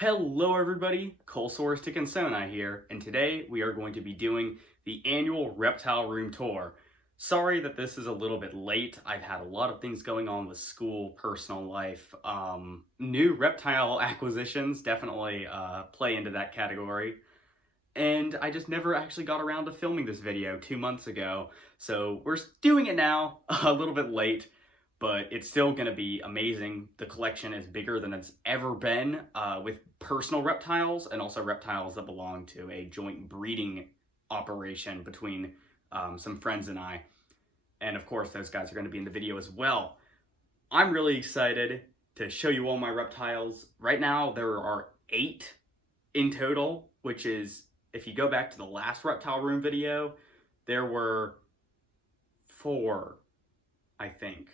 Hello everybody, Colesaurus Tickensoni here, and today we are going to be doing the annual Reptile Room Tour. Sorry that this is a little bit late. I've had a lot of things going on with school, personal life. New reptile acquisitions definitely play into that category. And I just never actually got around to filming this video 2 months ago. So we're doing it now, a little bit late. But it's still going to be amazing. The collection is bigger than it's ever been, with personal reptiles and also reptiles that belong to a joint breeding operation between some friends and I. And of course, those guys are going to be in the video as well. I'm really excited to show you all my reptiles. Right now, there are 8 in total, which is, if you go back to the last Reptile Room video, there were 4, I think.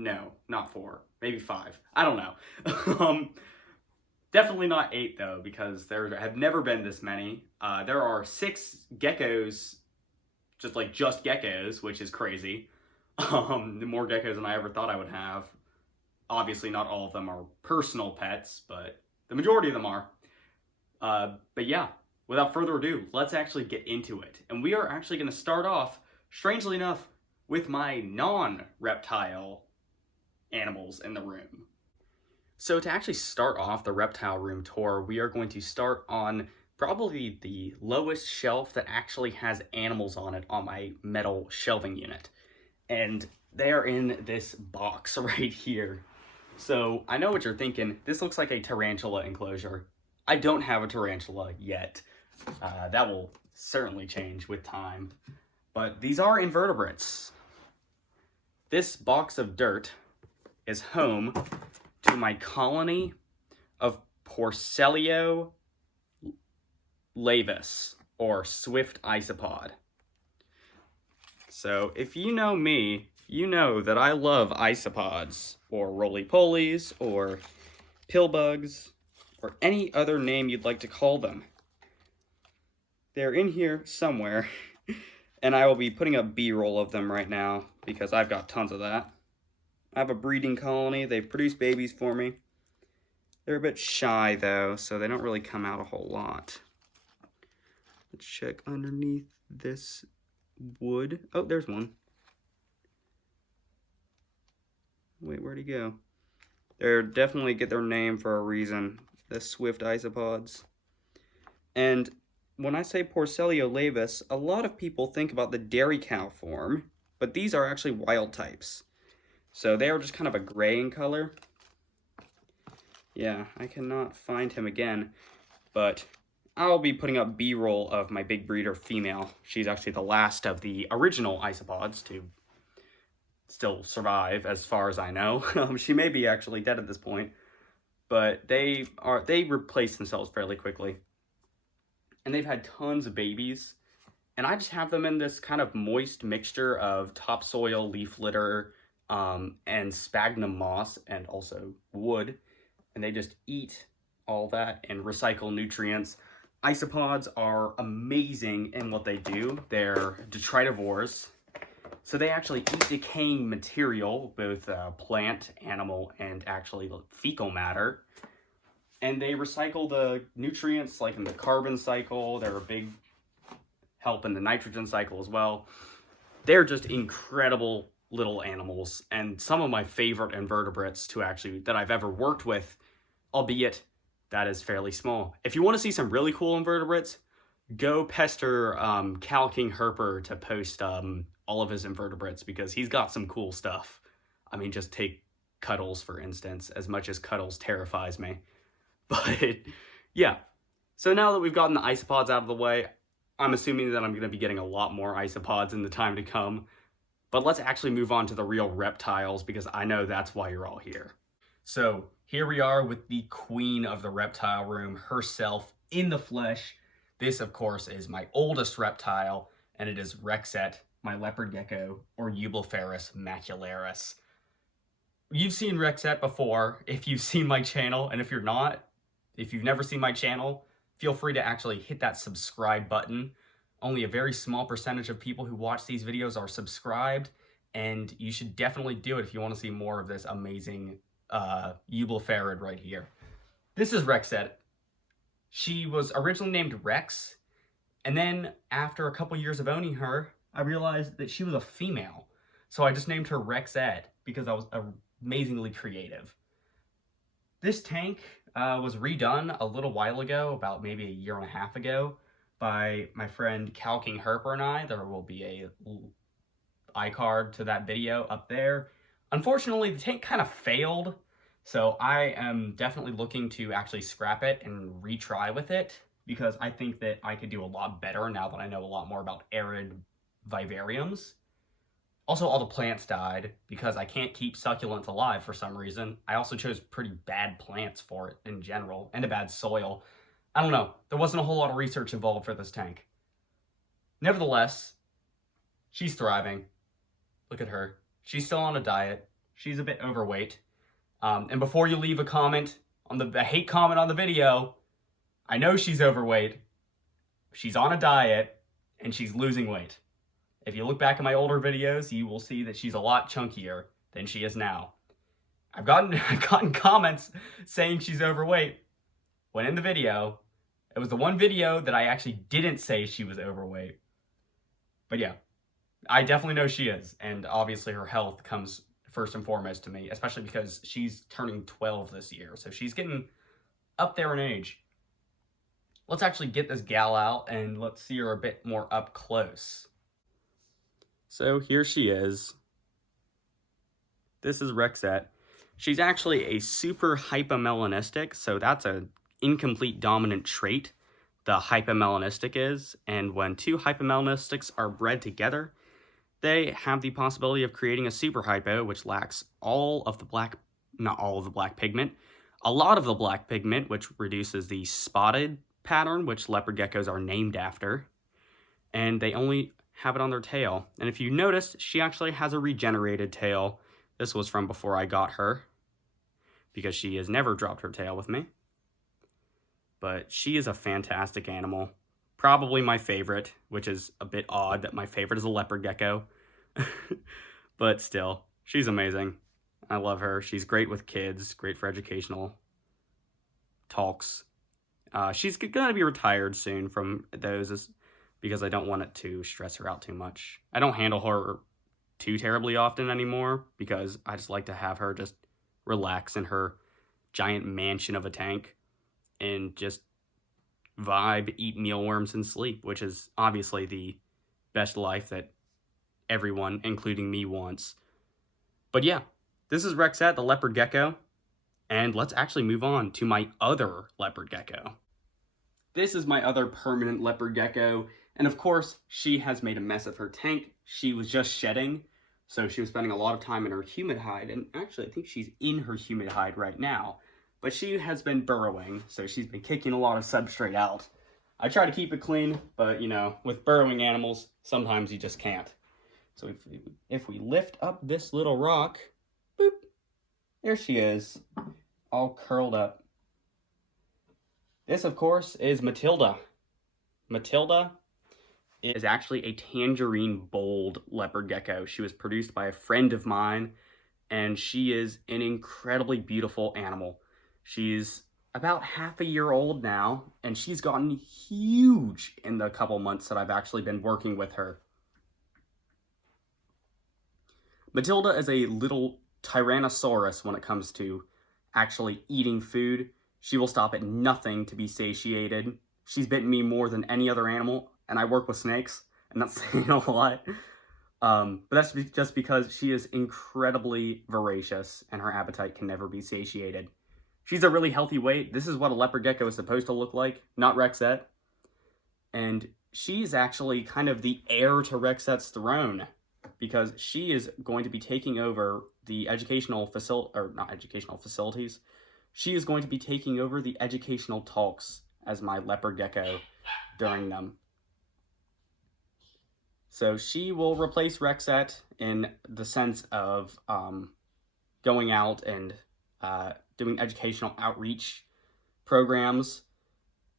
No, not 4. Maybe 5. I don't know. Definitely not 8 though, because there have never been this many. There are 6 geckos, just geckos, which is crazy. More geckos than I ever thought I would have. Obviously not all of them are personal pets, but the majority of them are. But yeah, without further ado, let's actually get into it. And we are actually going to start off, strangely enough, with my non-reptile animals in the room. So to actually start off the Reptile Room tour, we are going to start on probably the lowest shelf that actually has animals on it on my metal shelving unit. And they are in this box right here. So I know what you're thinking. This looks like a tarantula enclosure. I don't have a tarantula yet. That will certainly change with time. But these are invertebrates. This box of dirt is home to my colony of Porcellio laevis, or swift isopod. So if you know me, you know that I love isopods, or roly-polies, or pillbugs, or any other name you'd like to call them. They're in here somewhere, and I will be putting up B-roll of them right now, because I've got tons of that. I have a breeding colony. They produce babies for me. They're a bit shy, though, so they don't really come out a whole lot. Let's check underneath this wood. Oh, there's one. Wait, where'd he go? They're definitely get their name for a reason. The swift isopods. And when I say Porcellio laevis, a lot of people think about the dairy cow form, but these are actually wild types. So they are just kind of a gray in color. Yeah, I cannot find him again, but I'll be putting up B-roll of my big breeder female. She's actually the last of the original isopods to still survive, as far as I know. She may be actually dead at this point, but they replace themselves fairly quickly. And they've had tons of babies, and I just have them in this kind of moist mixture of topsoil, leaf litter, and sphagnum moss, and also wood, and they just eat all that and recycle nutrients. Isopods are amazing in what they do. They're detritivores, so they actually eat decaying material, both plant, animal, and actually fecal matter, and they recycle the nutrients, like in the carbon cycle. They're a big help in the nitrogen cycle as well. They're just incredible little animals, and some of my favorite invertebrates that I've ever worked with, albeit that is fairly small. If you want to see some really cool invertebrates, go pester Cal King Herper to post all of his invertebrates, because he's got some cool stuff. I mean, just take Cuddles, for instance, as much as Cuddles terrifies me. But yeah, so now that we've gotten the isopods out of the way, I'm assuming that I'm going to be getting a lot more isopods in the time to come. But let's actually move on to the real reptiles, because I know that's why you're all here. So here we are with the queen of the reptile room herself in the flesh. This, of course, is my oldest reptile, and it is Rexette, my leopard gecko, or Eublepharis macularis. You've seen Rexette before if you've seen my channel, and if you've never seen my channel, feel free to actually hit that subscribe button. Only a very small percentage of people who watch these videos are subscribed, and you should definitely do it if you want to see more of this amazing eublepharid right here. This is Rexette. She was originally named Rex, and then after a couple years of owning her, I realized that she was a female. So I just named her Rexette because I was amazingly creative. This tank was redone a little while ago, about maybe a year and a half ago, by my friend Cal King Herper and I. There will be a iCard to that video up there. Unfortunately, the tank kind of failed, so I am definitely looking to actually scrap it and retry with it, because I think that I could do a lot better now that I know a lot more about arid vivariums. Also, all the plants died because I can't keep succulents alive for some reason. I also chose pretty bad plants for it in general, and a bad soil. I don't know. There wasn't a whole lot of research involved for this tank. Nevertheless, she's thriving. Look at her. She's still on a diet. She's a bit overweight. And before you leave a comment, a hate comment on the video, I know she's overweight. She's on a diet, and she's losing weight. If you look back at my older videos, you will see that she's a lot chunkier than she is now. I've gotten comments saying she's overweight, when in the video, it was the one video that I actually didn't say she was overweight. But yeah, I definitely know she is, and obviously her health comes first and foremost to me, especially because she's turning 12 this year, so she's getting up there in age. Let's actually get this gal out, and let's see her a bit more up close. So here she is. This is Rexette. She's actually a super hypomelanistic, so that's an incomplete dominant trait, the hypomelanistic is, and when two hypomelanistics are bred together, they have the possibility of creating a super hypo, which lacks all of the black, not all of the black pigment, a lot of the black pigment, which reduces the spotted pattern, which leopard geckos are named after, and they only have it on their tail. And if you noticed, she actually has a regenerated tail. This was from before I got her, because she has never dropped her tail with me. But she is a fantastic animal. Probably my favorite, which is a bit odd that my favorite is a leopard gecko. But still, she's amazing. I love her. She's great with kids, great for educational talks. She's going to be retired soon from those, because I don't want it to stress her out too much. I don't handle her too terribly often anymore, because I just like to have her just relax in her giant mansion of a tank and just vibe, eat mealworms, and sleep, which is obviously the best life that everyone, including me, wants. But yeah, this is Rexette, the leopard gecko, and let's actually move on to my other leopard gecko. This is my other permanent leopard gecko, and of course, she has made a mess of her tank. She was just shedding, so she was spending a lot of time in her humid hide, and actually I think she's in her humid hide right now. But she has been burrowing, so she's been kicking a lot of substrate out. I try to keep it clean, but you know, with burrowing animals, sometimes you just can't. So if we lift up this little rock, boop, there she is, all curled up. This, of course, is Matilda. Matilda is actually a tangerine bold leopard gecko. She was produced by a friend of mine, and she is an incredibly beautiful animal. She's about half a year old now, and she's gotten huge in the couple months that I've actually been working with her. Matilda is a little tyrannosaurus when it comes to actually eating food. She will stop at nothing to be satiated. She's bitten me more than any other animal, and I work with snakes, and that's saying a lot. But that's just because she is incredibly voracious, and her appetite can never be satiated. She's a really healthy weight. This is what a leopard gecko is supposed to look like, not Rexette. And she's actually kind of the heir to Rexette's throne, because she is going to be taking over the educational facilities. She is going to be taking over the educational talks as my leopard gecko during them. So she will replace Rexette in the sense of going out and doing educational outreach programs.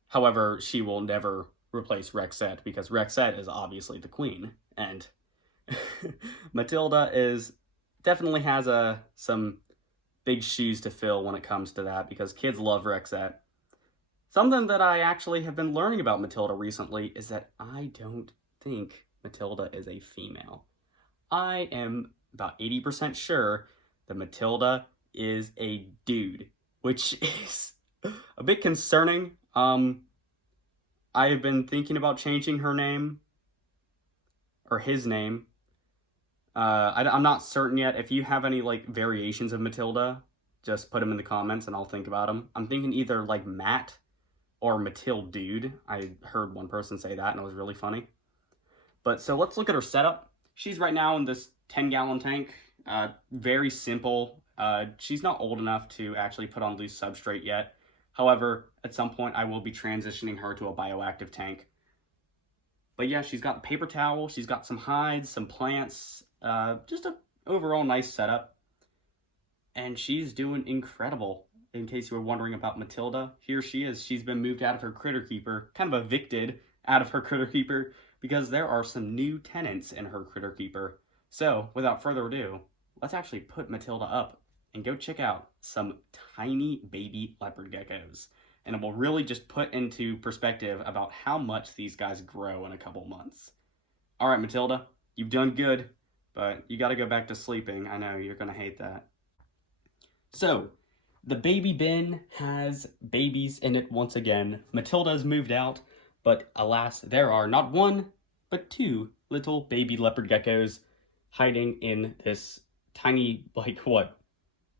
However, she will never replace Rexette, because Rexette is obviously the queen, and Matilda definitely has some big shoes to fill when it comes to that, because kids love Rexette. Something that I actually have been learning about Matilda recently is that I don't think Matilda is a female. I am about 80% sure that Matilda is a dude, which is a bit concerning. I have been thinking about changing her name, or his name. I'm not certain yet. If you have any, like, variations of Matilda, just put them in the comments and I'll think about them. I'm thinking either, like, Matt or Matilda Dude. I heard one person say that and it was really funny. But so let's look at her setup. She's right now in this 10-gallon tank. Very simple. She's not old enough to actually put on loose substrate yet. However, at some point I will be transitioning her to a bioactive tank. But yeah, she's got paper towel, she's got some hides, some plants, just an overall nice setup. And she's doing incredible. In case you were wondering about Matilda, here she is. She's been moved out of her critter keeper, kind of evicted out of her critter keeper, because there are some new tenants in her critter keeper. So, without further ado, let's actually put Matilda up and go check out some tiny baby leopard geckos. And it will really just put into perspective about how much these guys grow in a couple months. All right, Matilda, you've done good, but you got to go back to sleeping. I know, you're going to hate that. So, the baby bin has babies in it once again. Matilda's moved out, but alas, there are not one, but two little baby leopard geckos hiding in this tiny, like, what,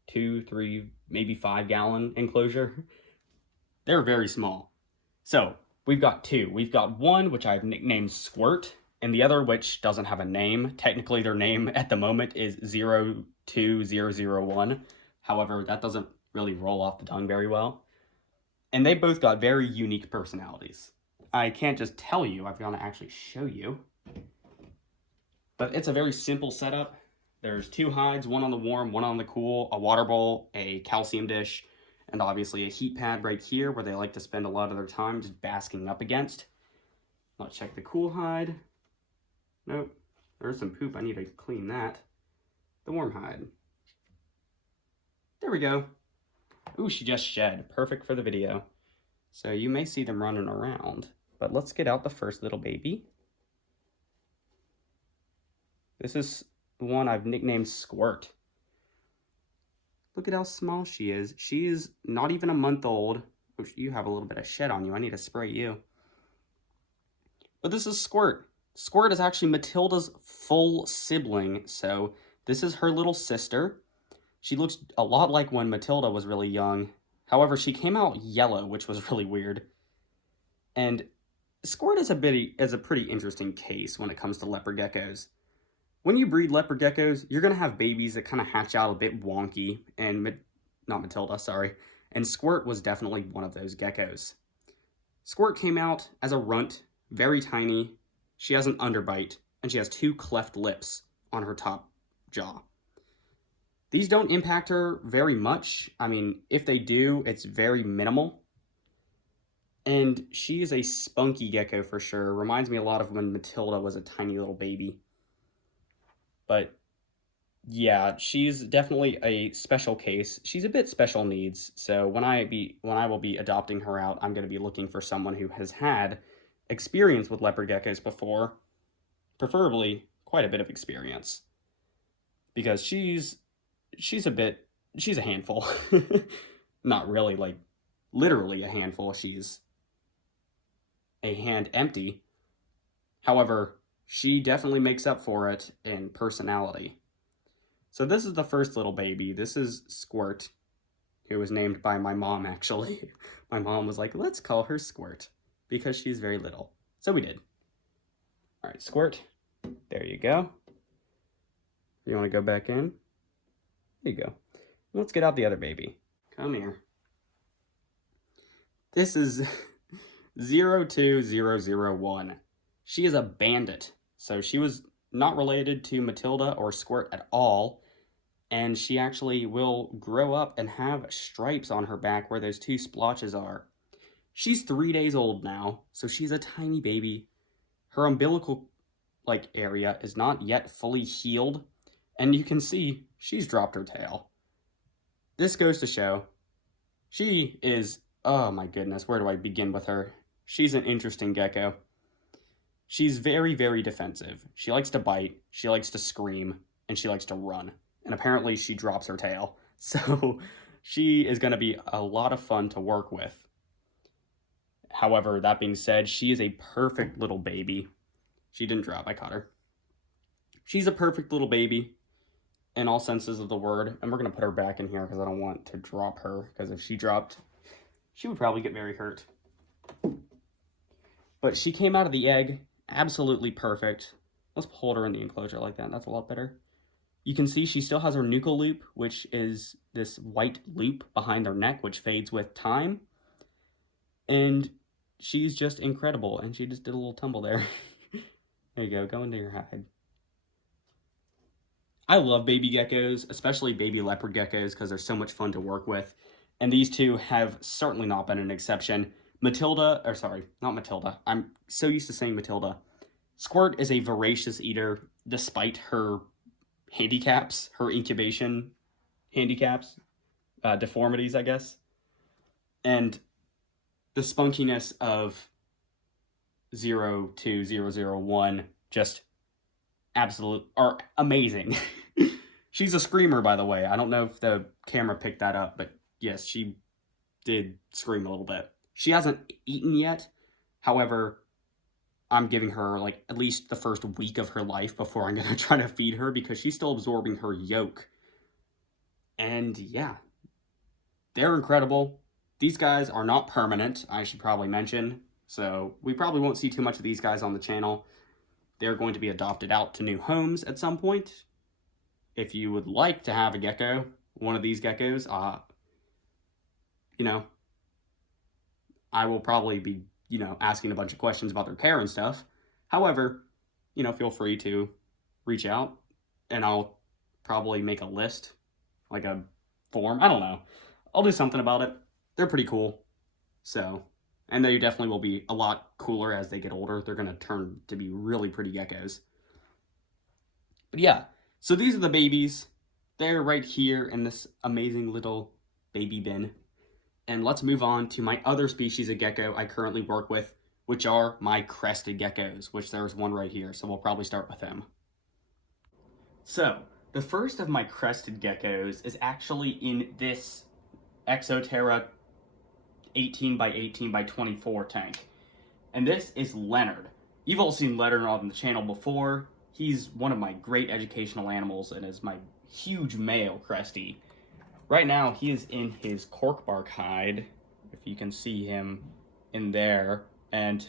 2, 3, maybe 5-gallon enclosure. They're very small. So, we've got two. We've got one, which I've nicknamed Squirt, and the other, which doesn't have a name. Technically, their name at the moment is 02001. However, that doesn't really roll off the tongue very well. And they both got very unique personalities. I can't just tell you, I've got to actually show you. But it's a very simple setup. There's two hides, one on the warm, one on the cool, a water bowl, a calcium dish, and obviously a heat pad right here where they like to spend a lot of their time just basking up against. Let's check the cool hide. Nope, there's some poop, I need to clean that. The warm hide. There we go. Ooh, she just shed. Perfect for the video. So you may see them running around. But let's get out the first little baby. This is the one I've nicknamed Squirt. Look at how small she is. She is not even a month old. Oh, you have a little bit of shed on you. I need to spray you. But this is Squirt. Squirt is actually Matilda's full sibling. So this is her little sister. She looks a lot like when Matilda was really young. However, she came out yellow, which was really weird. And Squirt is a pretty interesting case when it comes to leopard geckos. When you breed leopard geckos, you're going to have babies that kind of hatch out a bit wonky. And, not Matilda, sorry. And Squirt was definitely one of those geckos. Squirt came out as a runt, very tiny. She has an underbite, and she has 2 cleft lips on her top jaw. These don't impact her very much. I mean, if they do, it's very minimal. And she is a spunky gecko for sure. Reminds me a lot of when Matilda was a tiny little baby. But yeah, she's definitely a special case. She's a bit special needs. So when I will be adopting her out, I'm going to be looking for someone who has had experience with leopard geckos before. Preferably quite a bit of experience. Because she's a handful. Not really, like, literally a handful. She's a hand empty. However, she definitely makes up for it in personality. So this is the first little baby. This is Squirt, who was named by my mom, actually. My mom was like, let's call her Squirt, because she's very little. So we did. All right, Squirt, there you go. You want to go back in? There you go. Let's get out the other baby. Come here. This is 02001. She is a bandit. So she was not related to Matilda or Squirt at all. And she actually will grow up and have stripes on her back where those 2 splotches are. She's 3 days old now, so she's a tiny baby. Her umbilical area is not yet fully healed. And you can see she's dropped her tail. this goes to show she is, oh my goodness, where do I begin with her? She's an interesting gecko. She's very, very defensive. She likes to bite, she likes to scream, and she likes to run. And apparently she drops her tail. So she is going to be a lot of fun to work with. However, that being said, she is a perfect little baby. She didn't drop, I caught her. She's a perfect little baby in all senses of the word. And we're going to put her back in here because I don't want to drop her. Because if she dropped, she would probably get very hurt. But she came out of the egg absolutely perfect. Let's hold her in the enclosure like that. That's a lot better. You can see she still has her nuchal loop, which is this white loop behind her neck, which fades with time. And she's just incredible. And she just did a little tumble there. There you go into your hide. I love baby geckos, especially baby leopard geckos, because they're so much fun to work with. And these two have certainly not been an exception. Matilda, or sorry, not Matilda. I'm so used to saying Matilda. Squirt is a voracious eater, despite her handicaps, her incubation handicaps, deformities, I guess. And the spunkiness of 02001 just absolute, or amazing. She's a screamer, by the way. I don't know if the camera picked that up, but yes, she did scream a little bit. She hasn't eaten yet. However, I'm giving her like at least the first week of her life before I'm going to try to feed her because she's still absorbing her yolk. And yeah, they're incredible. These guys are not permanent, I should probably mention. So we probably won't see too much of these guys on the channel. They're going to be adopted out to new homes at some point. If you would like to have a gecko, one of these geckos, you know, I will probably be, you know, asking a bunch of questions about their care and stuff. However, you know, feel free to reach out and I'll probably make a list, like a form. I don't know. I'll do something about it. They're pretty cool. So, and they definitely will be a lot cooler as they get older. They're going to turn to be really pretty geckos. But yeah, so these are the babies. They're right here in this amazing little baby bin. And let's move on to my other species of gecko I currently work with, which are my crested geckos, which there's one right here. So we'll probably start with them. So the first of my crested geckos is actually in this Exoterra 18 by 18 by 24 tank. And this is Leonard. You've all seen Leonard on the channel before. He's one of my great educational animals and is my huge male cresty. Right now, he is in his cork bark hide, if you can see him in there. And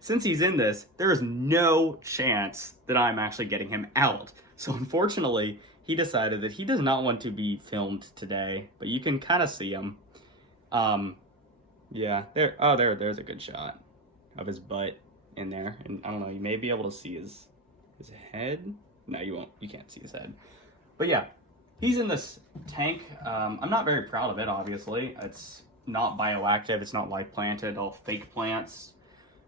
since he's in this, there is no chance that I'm actually getting him out. So unfortunately, he decided that he does not want to be filmed today, but you can kind of see him. Yeah, there's a good shot of his butt in there. And I don't know, you may be able to see his head. No, you won't. You can't see his head. But yeah, he's in this tank. I'm not very proud of it, obviously. It's not bioactive. It's not life planted, all fake plants.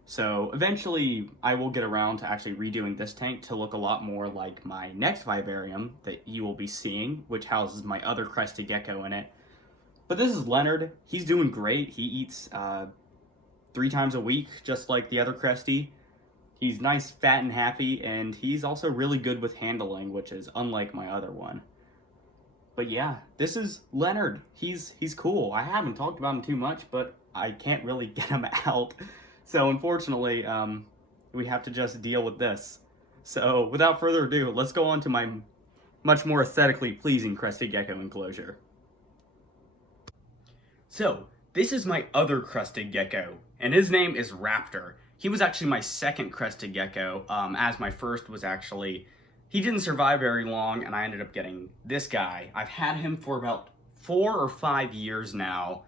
So eventually I will get around to actually redoing this tank to look a lot more like my next vivarium that you will be seeing, which houses my other crested gecko in it. But this is Leonard. He's doing great. He eats 3 times a week, just like the other cresty. He's nice, fat, and happy, and he's also really good with handling, which is unlike my other one. But yeah, this is Leonard. He's cool. I haven't talked about him too much, but I can't really get him out. So unfortunately, we have to just deal with this. So without further ado, let's go on to my much more aesthetically pleasing crested gecko enclosure. So this is my other crested gecko, and his name is Raptor. He was actually my second crested gecko, as my first was actually, he didn't survive very long, and I ended up getting this guy. I've had him for about 4 or 5 years now,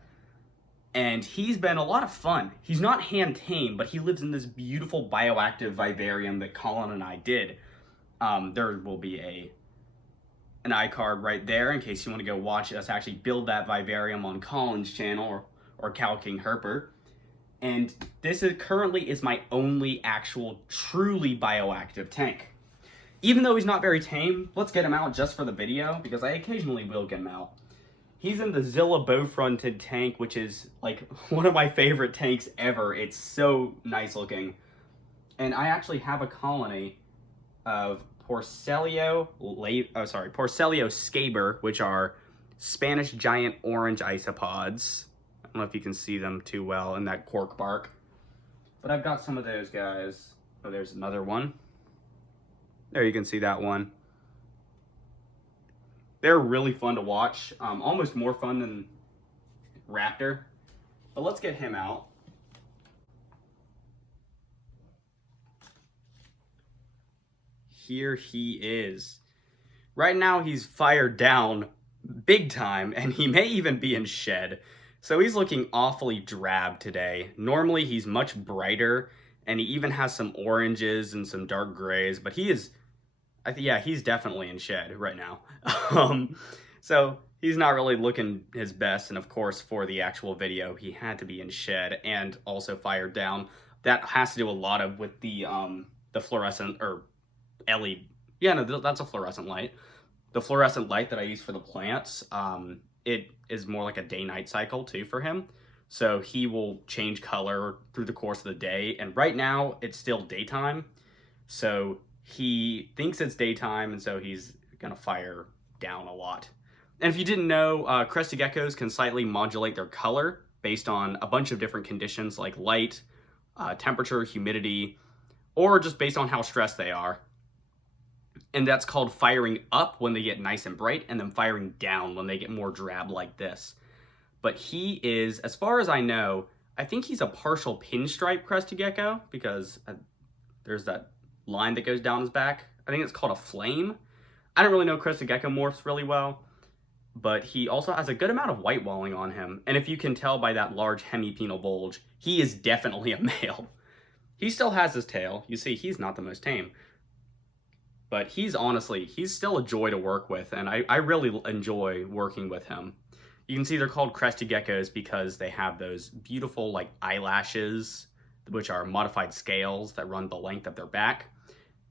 and he's been a lot of fun. He's not hand-tamed, but he lives in this beautiful bioactive vivarium that Colin and I did. There will be an iCard right there in case you want to go watch us actually build that vivarium on Colin's channel, or Cow King Herper. And this currently is my only actual truly bioactive tank. Even though he's not very tame, let's get him out just for the video, because I occasionally will get him out. He's in the Zilla bow-fronted tank, which is like one of my favorite tanks ever. It's so nice looking. And I actually have a colony of Porcelio scaber, which are Spanish giant orange isopods. I don't know if you can see them too well in that cork bark. But I've got some of those guys. Oh, there's another one. There you can see that one. They're really fun to watch. Almost more fun than Raptor. But let's get him out. Here he is. Right now he's fired down big time, and he may even be in shed. So he's looking awfully drab today. Normally he's much brighter, and he even has some oranges and some dark grays, but he is, yeah, he's definitely in shed right now. So he's not really looking his best, and of course for the actual video he had to be in shed and also fired down. That has to do a lot of with the fluorescent, or LED, yeah, no, that's a fluorescent light. The fluorescent light that I use for the plants, it is more like a day-night cycle too for him. So he will change color through the course of the day. And right now it's still daytime. So he thinks it's daytime, and so he's gonna fire down a lot. And if you didn't know, crested geckos can slightly modulate their color based on a bunch of different conditions like light, temperature, humidity, or just based on how stressed they are. And that's called firing up when they get nice and bright, and then firing down when they get more drab like this. But he is, as far as I know, I think he's a partial pinstripe crested gecko, because there's that line that goes down his back. I think it's called a flame. I don't really know crested gecko morphs really well, but he also has a good amount of white walling on him. And if you can tell by that large hemipenal bulge, he is definitely a male. He still has his tail. You see, he's not the most tame. But he's still a joy to work with, and I really enjoy working with him. You can see they're called crested geckos because they have those beautiful like eyelashes, which are modified scales that run the length of their back.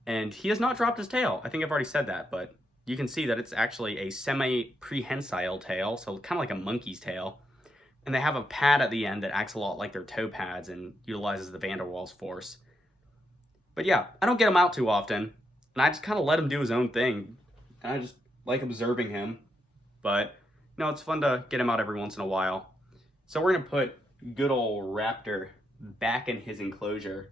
And he has not dropped his tail. I think I've already said that, but you can see that it's actually a semi-prehensile tail, so kind of like a monkey's tail. And they have a pad at the end that acts a lot like their toe pads and utilizes the van der Waals force. But yeah, I don't get him out too often. And I just kind of let him do his own thing. And I just like observing him. But, you know, it's fun to get him out every once in a while. So we're going to put good old Raptor back in his enclosure.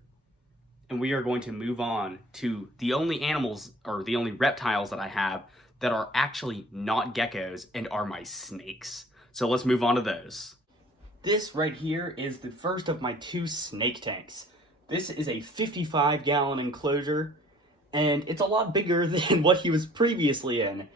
And we are going to move on to the only animals, or the only reptiles that I have that are actually not geckos and are my snakes. So let's move on to those. This right here is the first of my 2 snake tanks. This is a 55-gallon enclosure, and it's a lot bigger than what he was previously in.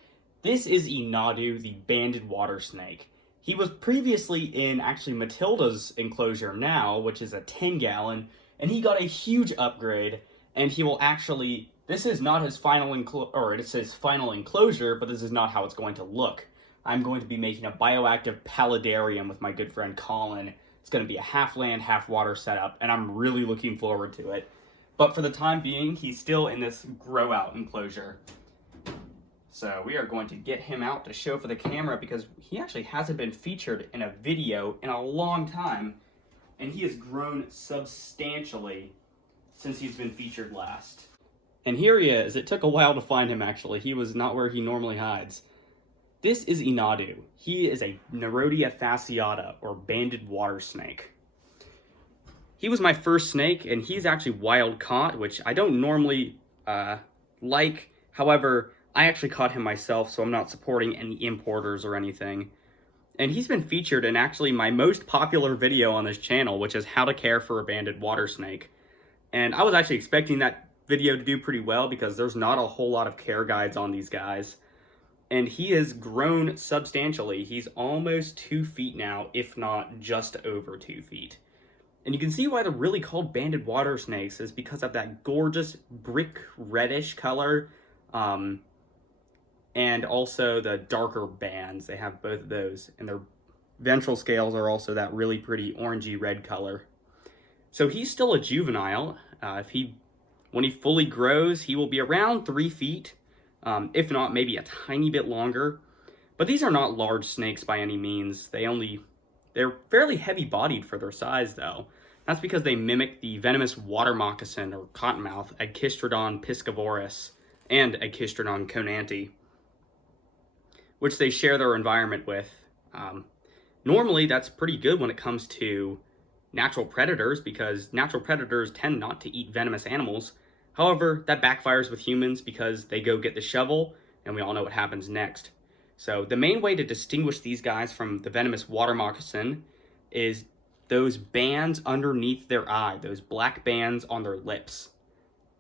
This is Inadu, the banded water snake. He was previously in actually Matilda's enclosure now, which is a 10-gallon, and he got a huge upgrade, and he will actually, this is not his final it's his final enclosure, but this is not how it's going to look. I'm going to be making a bioactive paludarium with my good friend Colin. It's going to be a half land, half water setup, and I'm really looking forward to it. But for the time being, he's still in this grow out enclosure. So we are going to get him out to show for the camera, because he actually hasn't been featured in a video in a long time. And he has grown substantially since he's been featured last. And here he is. It took a while to find him, actually. He was not where he normally hides. This is Inadu. He is a Nerodia fasciata, or banded water snake. He was my first snake, and he's actually wild caught, which I don't normally like. However, I actually caught him myself, so I'm not supporting any importers or anything. And he's been featured in actually my most popular video on this channel, which is how to care for a banded water snake. And I was actually expecting that video to do pretty well, because there's not a whole lot of care guides on these guys. And he has grown substantially. He's almost 2 feet now, if not just over 2 feet. And you can see why they're really called banded water snakes is because of that gorgeous brick reddish color, and also the darker bands. They have both of those, and their ventral scales are also that really pretty orangey red color. So he's still a juvenile. When he fully grows, he will be around 3 feet, if not maybe a tiny bit longer. But these are not large snakes by any means. They're fairly heavy-bodied for their size, though. That's because they mimic the venomous water moccasin or cottonmouth, Echistrodon piscivorus, and Echistrodon conanti, which they share their environment with. Normally, that's pretty good when it comes to natural predators, because natural predators tend not to eat venomous animals. However, that backfires with humans because they go get the shovel, and we all know what happens next. So the main way to distinguish these guys from the venomous water moccasin is those bands underneath their eye, those black bands on their lips.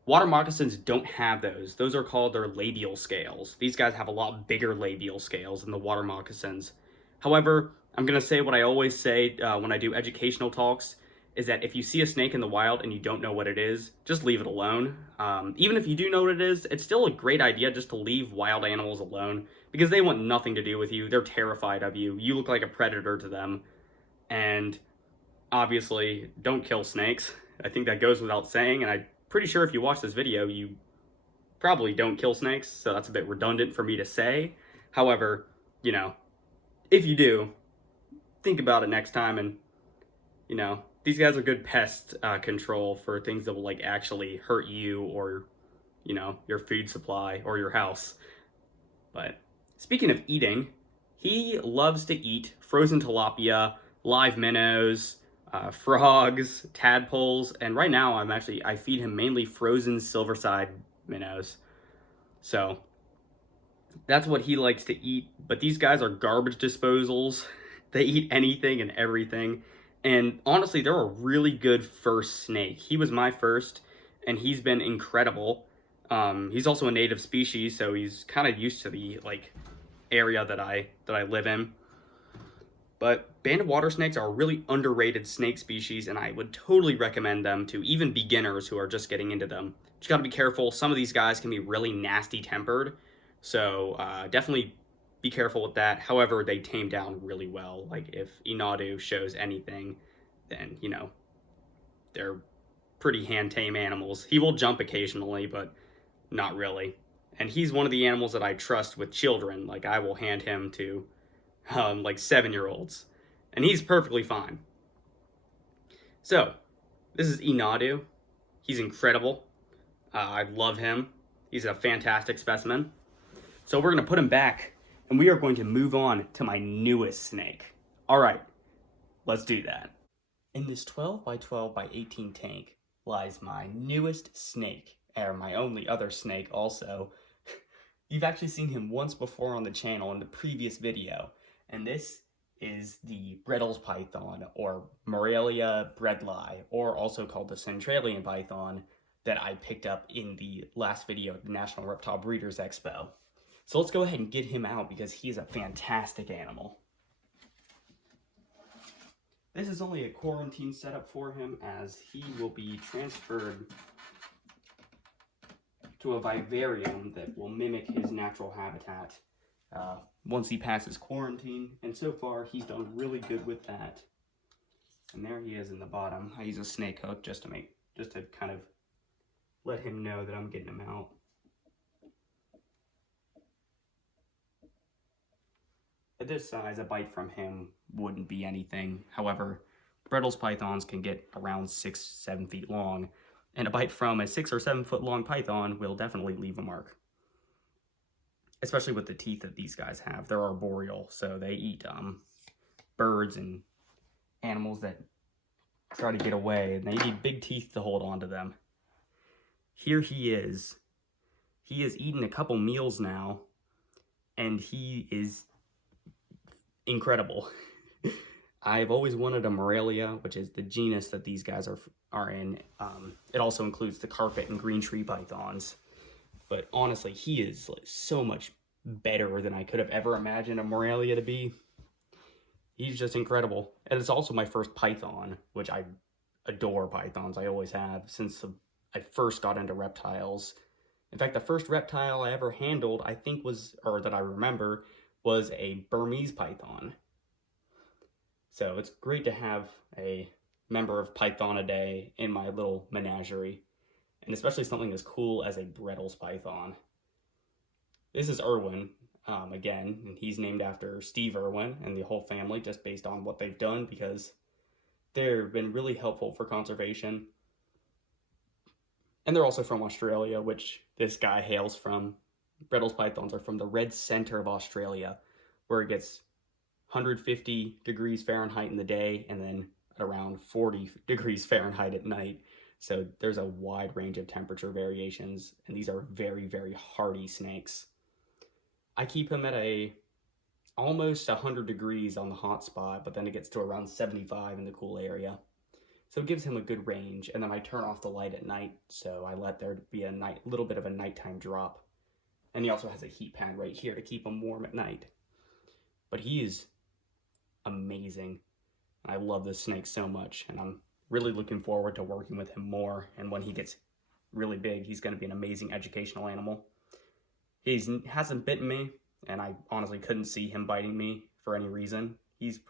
Water moccasins don't have those. Those are called their labial scales. These guys have a lot bigger labial scales than the water moccasins. However, I'm going to say what I always say when I do educational talks, is that if you see a snake in the wild and you don't know what it is, just leave it alone. Even if you do know what it is, it's still a great idea just to leave wild animals alone, because they want nothing to do with you. They're terrified of you. You look like a predator to them. And obviously, don't kill snakes. I think that goes without saying, and I'm pretty sure if you watch this video, you probably don't kill snakes, so that's a bit redundant for me to say. However, you know, if you do, think about it next time, and, you know, these guys are good pest control for things that will, like, actually hurt you or, you know, your food supply or your house. But speaking of eating, he loves to eat frozen tilapia, live minnows, frogs, tadpoles, and right now I feed him mainly frozen silverside minnows. So that's what he likes to eat. But these guys are garbage disposals. They eat anything and everything. And honestly, they're a really good first snake. He was my first, and he's been incredible. He's also a native species, so he's kind of used to the area that I live in. But banded water snakes are a really underrated snake species, and I would totally recommend them to even beginners who are just getting into them. Just got to be careful. Some of these guys can be really nasty tempered, so definitely be careful with that. However, they tame down really well. Like, if Inadu shows anything, then, you know, they're pretty hand-tame animals. He will jump occasionally, but not really. And he's one of the animals that I trust with children. Like, I will hand him to, 7-year-olds. And he's perfectly fine. So, this is Inadu. He's incredible. I love him. He's a fantastic specimen. So we're going to put him back, and we are going to move on to my newest snake. All right, let's do that. In this 12 by 12 by 18 tank lies my newest snake, or my only other snake also. You've actually seen him once before on the channel in the previous video, and this is the Brettles python, or Morelia bredli, or also called the Centralian python, that I picked up in the last video at the National Reptile Breeders Expo. So let's go ahead and get him out because he is a fantastic animal. This is only a quarantine setup for him, as he will be transferred to a vivarium that will mimic his natural habitat once he passes quarantine, and so far he's done really good with that. And there he is in the bottom. I use a snake hook just to kind of let him know that I'm getting him out. At this size, a bite from him wouldn't be anything. However, Brettles pythons can get around 6-7 feet long, and a bite from a 6 or 7 foot long python will definitely leave a mark. Especially with the teeth that these guys have. They're arboreal, so they eat birds and animals that try to get away, and they need big teeth to hold on to them. Here he is. He has eaten a couple meals now, and he is incredible. I've always wanted a Morelia, which is the genus that these guys are in. It also includes the carpet and green tree pythons. But honestly, he is so much better than I could have ever imagined a Morelia to be. He's just incredible. And it's also my first python, which I adore pythons. I always have since I first got into reptiles. In fact, the first reptile I ever handled, I think that I remember, was a Burmese python. So it's great to have a member of Pythonidae in my little menagerie, and especially something as cool as a Brettles python. This is Irwin. again, and he's named after Steve Irwin and the whole family, just based on what they've done, because they've been really helpful for conservation. And they're also from Australia, which this guy hails from. Bredl's pythons are from the red center of Australia, where it gets 150 degrees Fahrenheit in the day and then at around 40 degrees Fahrenheit at night. So there's a wide range of temperature variations, and these are very, very hardy snakes. I keep him at almost 100 degrees on the hot spot, but then it gets to around 75 in the cool area. So it gives him a good range, and then I turn off the light at night, so I let there be a little bit of a nighttime drop. And he also has a heat pad right here to keep him warm at night. But he is amazing. I love this snake so much, and I'm really looking forward to working with him more. And when he gets really big, he's going to be an amazing educational animal. He hasn't bitten me, and I honestly couldn't see him biting me for any reason. He's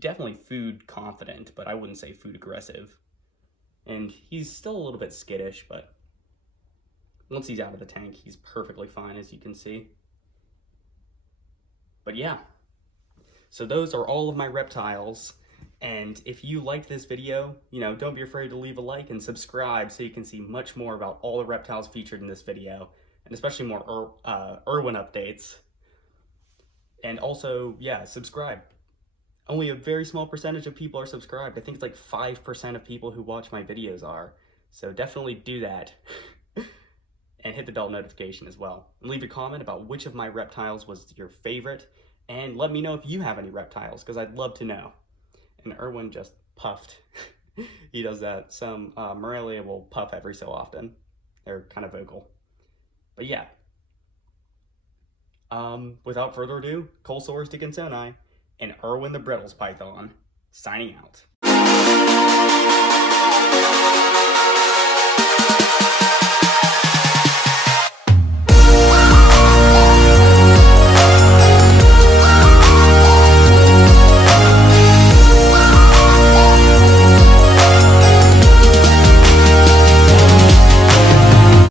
definitely food confident, but I wouldn't say food aggressive. And he's still a little bit skittish, but once he's out of the tank, he's perfectly fine, as you can see. But yeah, so those are all of my reptiles. And if you liked this video, don't be afraid to leave a like and subscribe so you can see much more about all the reptiles featured in this video, and especially more Irwin updates. And also, yeah, subscribe. Only a very small percentage of people are subscribed. I think it's like 5% of people who watch my videos are. So definitely do that. And hit the bell notification as well. And leave a comment about which of my reptiles was your favorite. And let me know if you have any reptiles, because I'd love to know. And Irwin just puffed. He does that. Some Morelia will puff every so often. They're kind of vocal. But yeah. Without further ado, Colesaurus dickinsoni and Irwin the Bredl's python, signing out.